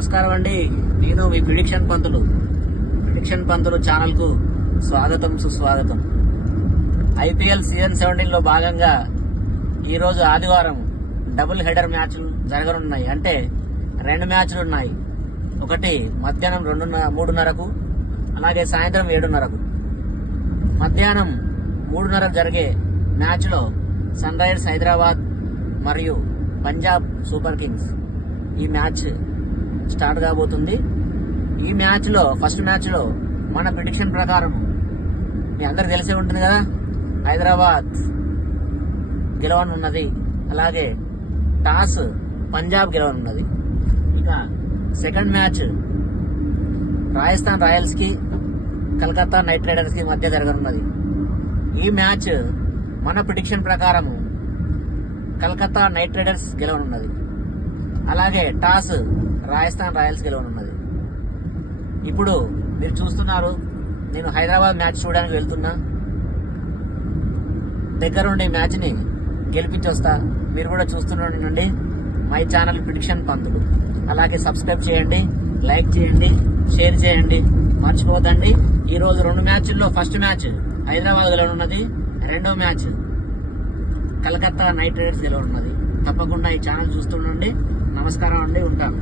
నమస్కారం అండి. నేను మీ ప్రిడిక్షన్ పంతులు ఛానల్ కు స్వాగతం సుస్వాగతం. ఐపీఎల్ సీజన్ 17 లో భాగంగా ఈ రోజు ఆదివారం డబుల్ హెడర్ మ్యాచ్లు జరగనున్నాయి. అంటే 2 మ్యాచ్లు ఉన్నాయి. ఒకటి మధ్యాహ్నం 3:30కు, అలాగే సాయంత్రం 7:30కు. మధ్యాహ్నం 3:30 జరిగే మ్యాచ్ లో సన్ రైజర్స్ హైదరాబాద్ మరియు పంజాబ్ సూపర్ కింగ్స్ ఈ మ్యాచ్ స్టార్ట్ కాబోతుంది. ఈ మ్యాచ్ లో ఫస్ట్ మ్యాచ్ లో మన ప్రిడిక్షన్ ప్రకారం మీ అందరికి తెలిసే ఉంటుంది కదా, హైదరాబాద్ గెలవనున్నది. అలాగే టాస్ పంజాబ్ గెలవనున్నది. ఇక సెకండ్ మ్యాచ్ రాజస్థాన్ రాయల్స్ కి కలకత్తా నైట్ రైడర్స్ కి మధ్య జరగనున్నది. ఈ మ్యాచ్ మన ప్రిడిక్షన్ ప్రకారం కలకత్తా నైట్ రైడర్స్ గెలవనున్నది. అలాగే టాస్ రాజస్థాన్ రాయల్స్ గెలవనున్నది. ఇప్పుడు మీరు చూస్తున్నారు, నేను హైదరాబాద్ మ్యాచ్ చూడడానికి వెళ్తున్నా. దగ్గరుండి మ్యాచ్ ని గెలిపించి వస్తా. మీరు కూడా చూస్తుండండి మై ఛానల్ ప్రిడిక్షన్ పంతులు. అలాగే సబ్స్క్రైబ్ చేయండి, లైక్ చేయండి, షేర్ చేయండి, మర్చిపోవద్దండి. ఈ రోజు 2 మ్యాచ్ల్లో ఫస్ట్ మ్యాచ్ హైదరాబాద్ గెలవనున్నది, రెండో మ్యాచ్ కలకత్తా నైట్ రైడర్స్ గెలవనున్నది. తప్పకుండా ఈ ఛానల్ చూస్తుండండి. నమస్కారం అండి, ఉంటాను.